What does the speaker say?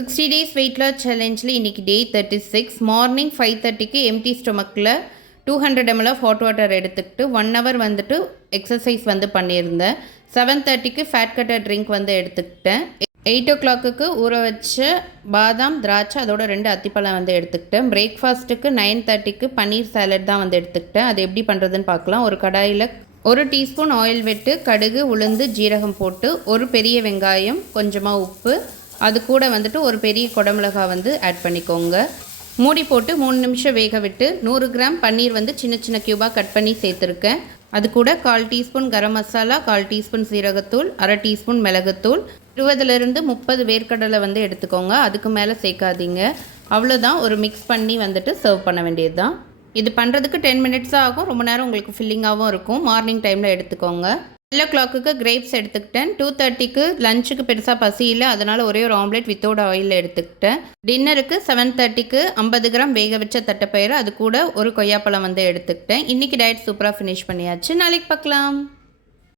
60 days weight loss challengeல இன்னைக்கு day 36. Morning 5:30க்கு எம்டி ஸ்டொமக்கில் 200 ml ஆஃப் ஹாட் வாட்டர் எடுத்துக்கிட்டு 1 hour வந்துட்டு எக்ஸசைஸ் வந்து பண்ணியிருந்தேன். 7:30க்கு ஃபேட் கட்டர் ட்ரிங்க் வந்து எடுத்துக்கிட்டேன். 8 o'clockக்கு ஊற வச்ச பாதாம், திராட்சை அதோட 2 அத்திப்பழம் வந்து எடுத்துக்கிட்டேன். பிரேக்ஃபாஸ்ட்டுக்கு 9:30க்கு பன்னீர் சாலட் தான் வந்து எடுத்துக்கிட்டேன். அது எப்படி பண்ணுறதுன்னு பார்க்கலாம். ஒரு கடாயில் 1 டீஸ்பூன் ஆயில் விட்டு கடுகு, உளுந்து, ஜீரகம் போட்டு ஒரு பெரிய வெங்காயம், கொஞ்சமாக உப்பு, அது கூட வந்துட்டு ஒரு பெரிய குடமிளகாய் வந்து ஆட் பண்ணிக்கோங்க. மூடி போட்டு 3 நிமிஷம் வேக விட்டு 100 கிராம் பன்னீர் வந்து சின்ன சின்ன க்யூபாக கட் பண்ணி சேர்த்துருக்கேன். அது கூட 1/4 டீஸ்பூன் கரம் மசாலா, 1/4 டீஸ்பூன் சீரகத்தூள், 1/2 டீஸ்பூன் மிளகுத்தூள், 20லேருந்து 30 வேர்க்கடலை வந்து எடுத்துக்கோங்க. அதுக்கு மேலே சேர்க்காதீங்க. அவ்வளோதான். ஒரு மிக்ஸ் பண்ணி வந்துட்டு சர்வ் பண்ண வேண்டியது தான். இது பண்ணுறதுக்கு 10 minutes ஆகும். ரொம்ப நேரம் உங்களுக்கு ஃபில்லிங்காகவும் இருக்கும். மார்னிங் டைமில் எடுத்துக்கோங்க. 12 o'clockக்கு கிரேப்ஸ் எடுத்துக்கிட்டேன். 2:30க்கு லஞ்சுக்கு பெருசாக பசி இல்லை, அதனால் ஒரே ஒரு ஆம்லேட் வித்தவுட் ஆயில் எடுத்துக்கிட்டேன். டின்னருக்கு 7:30க்கு 50 கிராம் வேக வச்ச தட்டைப்பயிறு, அது கூட ஒரு கொய்யாப்பழம் வந்து எடுத்துக்கிட்டேன். இன்றைக்கி டயட் சூப்பராக ஃபினிஷ் பண்ணியாச்சு. நாளைக்கு பார்க்கலாம்.